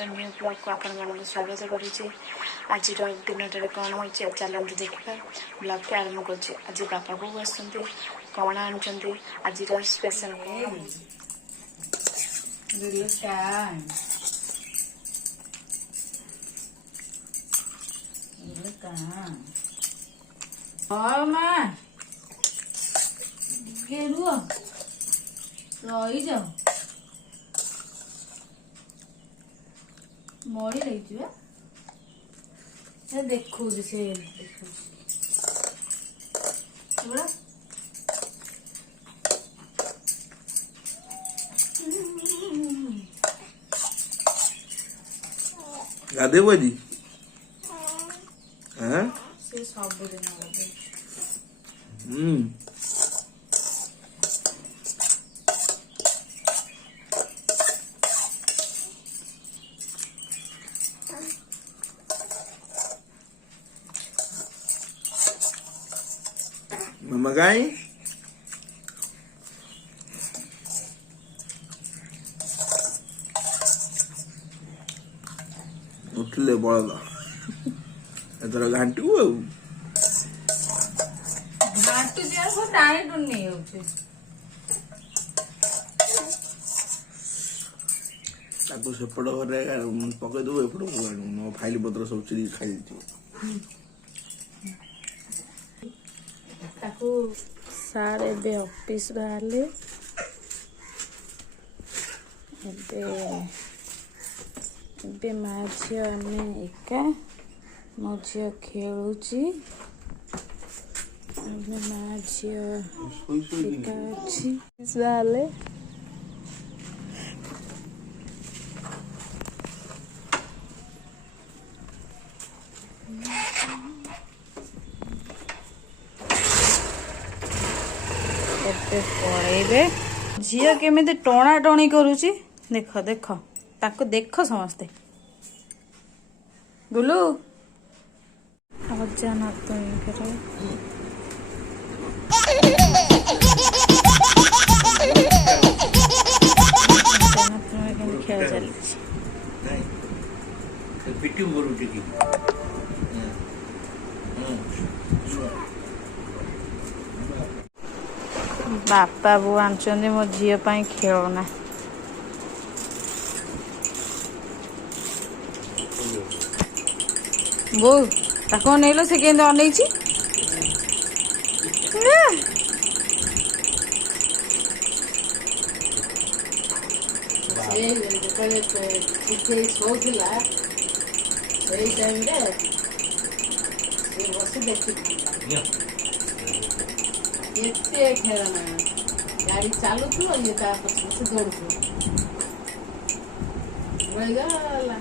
New blog को आपण मन स्वागत करुचे। आज दिन कौन हो चलते देखा ब्लॉग के आरंभ कर। आज बापा को आसुँच कौन आनुंट आज स्पेशल रही जाओ मरी रही देखो से गाधे बजी से सब दिन मम्मा गाय उठले बड़ा एथर घाटू घाटू दिया को टाइम नहीं होचे ताको सेपड़ घरे पके दो एपड़ नो फाइल पत्र सब चिरी खाई दी ताको सारे बे ऑफिस बाहरले ଏବେ ମା ଝିଅ ଆମେ ଏକା ମୋ ଝିଅ ଖେଳୁଛି ଆମେ ମା ଝିଅ ଏକା ଅଛି ବାହାରଲେ ଏବେ ପଳେଇବେ ଝିଅ କେମିତି ଟଣା ଟଣି କରୁଛି देख देख ताको देख समस्ते गुलू अजा नातुणी खेल चली बापा बो आनी मो झील खेलना बो ताको नेलो से केंदे अनेछि गाड़ी चालू थी ये दौड़ गला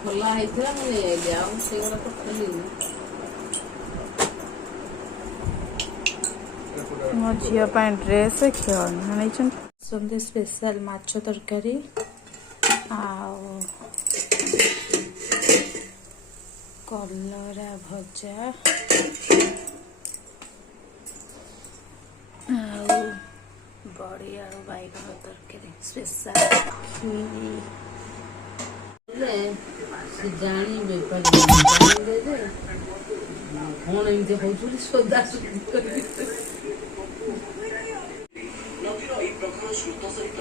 खोला तो खोली मो झील ड्रेस खेल सन्डे स्पेशल माछ तरकारी कलरा भजा बड़ी आलू बैगन तरकारी स्पेशल जानी कौन एमती हो सोदा नदीर प्रखर स्रोत सहित